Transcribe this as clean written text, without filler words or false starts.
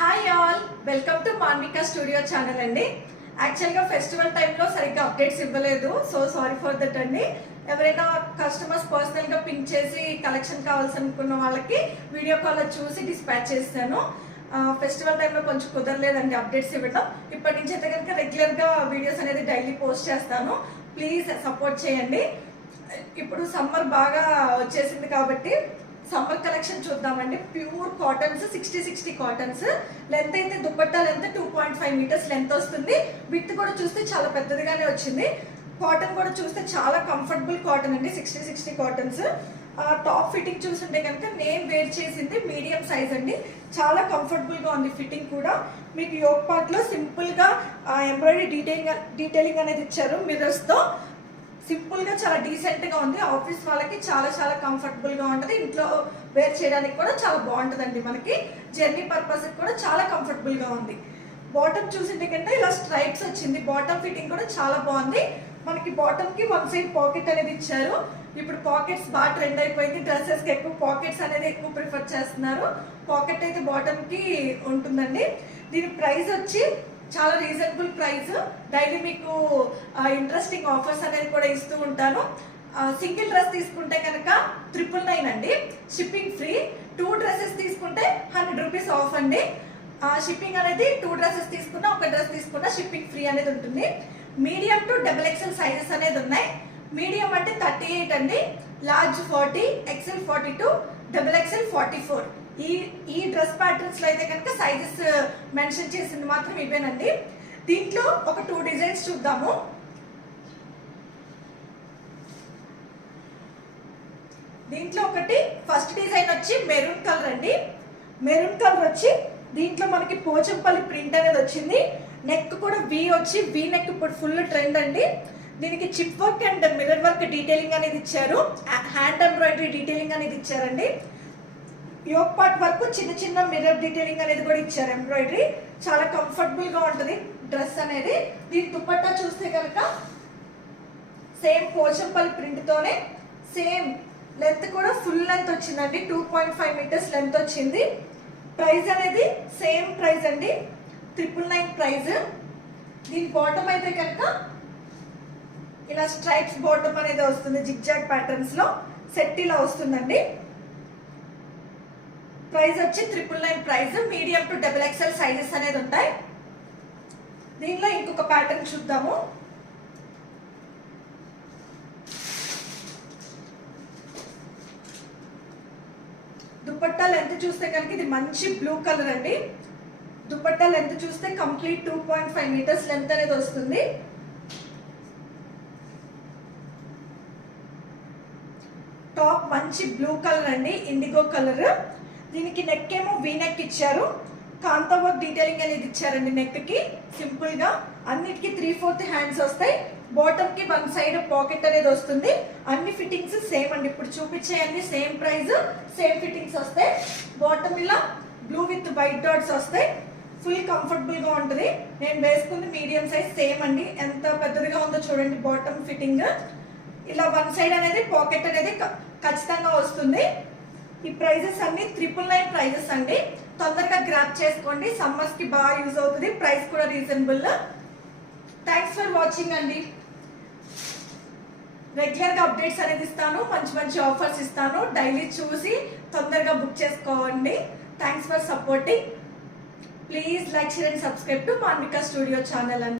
Hi all, welcome to Manvika studio channel అండి. యాక్చువల్గా festival టైంలో సరిగ్గా అప్డేట్స్ ఇవ్వలేదు, సో సారీ ఫర్ దట్ అండి. ఎవరైనా కస్టమర్స్ పర్సనల్గా పింక్ చేసి కలెక్షన్ కావాల్సి అనుకున్న వాళ్ళకి వీడియో కాల్ చూసి డిస్పాచ్ చేస్తాను. ఫెస్టివల్ టైంలో కొంచెం కుదరలేదండి అప్డేట్స్ ఇవ్వడం. ఇప్పటి నుంచి అయితే కనుక రెగ్యులర్గా వీడియోస్ అనేది డైలీ పోస్ట్ చేస్తాను. ప్లీజ్ సపోర్ట్ చేయండి. ఇప్పుడు సమ్మర్ బాగా వచ్చేసింది కాబట్టి సమ్మర్ కలెక్షన్ చూద్దామండి. Pure cottons 60 cottons. లెంత్ అయితే దుపట్టా లెంత్ 2.5 మీటర్స్ లెంత్ వస్తుంది. విత్ కూడా చూస్తే చాలా పెద్దదిగానే వచ్చింది. కాటన్ కూడా చూస్తే చాలా కంఫర్టబుల్ కాటన్ అండి. 60 కాటన్స్. టాప్ ఫిట్టింగ్ చూస్తుంటే కనుక నేను వేర్ చేసింది మీడియం సైజ్ అండి. చాలా కంఫర్టబుల్ గా ఉంది ఫిట్టింగ్ కూడా. మీకు యోగ్ పార్ట్ లో సింపుల్ గా ఎంబ్రాయిడరీ డీటెయిలింగ్ అనేది ఇచ్చారు మిర్రర్స్ తో. సింపుల్ గా చాలా డీసెంట్ గా ఉంది. ఆఫీస్ వాళ్ళకి చాలా చాలా కంఫర్టబుల్ గా ఉంటుంది. ఇంట్లో వేర్ చేయడానికి కూడా చాలా బాగుంటుందండి. మనకి జర్నీ పర్పస్ కూడా చాలా కంఫర్టబుల్ గా ఉంది. బాటమ్ చూసింటే కంటే ఇలా స్ట్రైప్స్ వచ్చింది. బాటమ్ ఫిట్టింగ్ కూడా చాలా బాగుంది. మనకి బాటమ్ కి వన్ సైడ్ పాకెట్ అనేది ఇచ్చారు. ఇప్పుడు పాకెట్స్ బాగా ట్రెండ్ అయిపోయింది. డ్రెస్సెస్ కి ఎక్కువ పాకెట్స్ అనేది ఎక్కువ ప్రిఫర్ చేస్తున్నారు. పాకెట్ అయితే బాటమ్ కి ఉంటుందండి. దీని ప్రైస్ వచ్చి చాలా రీజనబుల్ ప్రైస్. డైలీ మీకు ఇంట్రెస్టింగ్ ఆఫర్స్ అనేది కూడా ఇస్తూ ఉంటాను. సింగిల్ డ్రెస్ తీసుకుంటే కనుక 999 అండి, షిప్పింగ్ ఫ్రీ. 2 డ్రెస్సెస్ తీసుకుంటే 100 రూపీస్ ఆఫ్ అండి. షిప్పింగ్ అనేది 2 డ్రెస్సెస్ తీసుకున్నా, ఒక డ్రెస్ తీసుకున్నా షిప్పింగ్ ఫ్రీ అనేది ఉంటుంది. మీడియం టు XXL సైజెస్ అనేది ఉన్నాయి. మీడియం అంటే 38 అండి, లార్జ్ 40, XL 42, XXL 44. ఈ డ్రెస్ ప్యాటర్న్స్ లో అయితే కనుక సైజెస్ మెన్షన్ చేసింది మాత్రం ఇవేనండి. దీంట్లో ఒక 2 డిజైన్స్ చూద్దాము. దీంట్లో ఒకటి ఫస్ట్ డిజైన్ వచ్చి మెరూన్ కలర్ అండి. మెరూన్ కలర్ వచ్చి దీంట్లో మనకి పోచంపల్లి ప్రింట్ అనేది వచ్చింది. నెక్ కూడా వి వచ్చి వి నెక్ ఇప్పుడు ఫుల్ ట్రెండ్ అండి. దీనికి chip work and mirror work detailing అనేది ఇచ్చారు. హ్యాండ్ ఎంబ్రాయిడరీ డీటెయిలింగ్ అనేది ఇచ్చారండి. యోగ్ పార్ట్ వరకు చిన్న చిన్న మిర్రర్ డీటెయిలింగ్ అనేది కూడా ఇచ్చారు. ఎంబ్రాయిడరీ చాలా కంఫర్టబుల్ గా ఉంటుంది డ్రెస్ అనేది. దీని దుపట్టా చూస్తే కనుక సేమ్ పోచంపల్లి ప్రింట్ తోనే సేమ్ లెంత్ కూడా ఫుల్ లెంత్ వచ్చిందండి. 2.5 మీటర్స్ లెంత్ వచ్చింది. ప్రైస్ అనేది సేమ్ ప్రైస్ అండి, 999 ప్రైస్. దీని బాటమ్ అయితే కనుక ఇలా స్ట్రైప్స్ బాటమ్ అనేది వస్తుంది. జిగ్జాగ్ ప్యాటర్న్స్ లో సెట్ ఇలా వస్తుందండి. ప్రైస్ వచ్చి 999 price. Medium to XXL sizes అనేది ఉంటాయి. దీనిలో ఇంకొక ప్యాటర్న్ చూద్దాము. దుపట్టా లెంత్ చూస్తే కనుక ఇది మంచి బ్లూ కలర్ అండి. దుపట్టా లెంత్ చూస్తే కంప్లీట్ 2.5 మీటర్స్ లెంత్ అనేది వస్తుంది. టాప్ మంచి బ్లూ కలర్ అండి, ఇండిగో కలర్. దీనికి నెక్ ఏమో వీ నెక్ ఇచ్చారు. కాంతా వర్క్ డీటెయిలింగ్ అనేది ఇచ్చారండి నెక్ కి. సింపుల్ గా అన్నిటికీ 3/4 హ్యాండ్స్ వస్తాయి. బాటమ్ కి వన్ సైడ్ పాకెట్ అనేది వస్తుంది. అన్ని ఫిట్టింగ్స్ సేమ్ అండి. ఇప్పుడు చూపించే అన్ని సేమ్ ప్రైస్, సేమ్ ఫిట్టింగ్స్ వస్తాయి. బాటమ్ ఇలా బ్లూ విత్ వైట్ డాట్స్ వస్తాయి. ఫుల్ కంఫర్టబుల్ గా ఉంటుంది. నేను వేసుకుంది మీడియం సైజ్ సేమ్ అండి. ఎంత పెద్దదిగా ఉందో చూడండి బాటమ్ ఫిట్టింగ్. ఇలా వన్ సైడ్ అనేది పాకెట్ అనేది ఖచ్చితంగా వస్తుంది. ఈ ప్రైజెస్ అన్ని 999 ప్రైజెస్ అండి. తొందరగా గ్రాప్ చేసుకోండి. సమ్మర్స్ కి బాగా యూజ్ అవుతుంది. ప్రైస్ కూడా రీజనబుల్. థ్యాంక్స్ ఫర్ వాచింగ్ అండి. రెగ్యులర్ గా అప్డేట్స్ అనేది ఇస్తాను, మంచి మంచి ఆఫర్స్ ఇస్తాను. డైలీ చూసి తొందరగా బుక్ చేసుకోండి. Thanks for supporting. Please like, share and subscribe to Manvika studio channel అండి.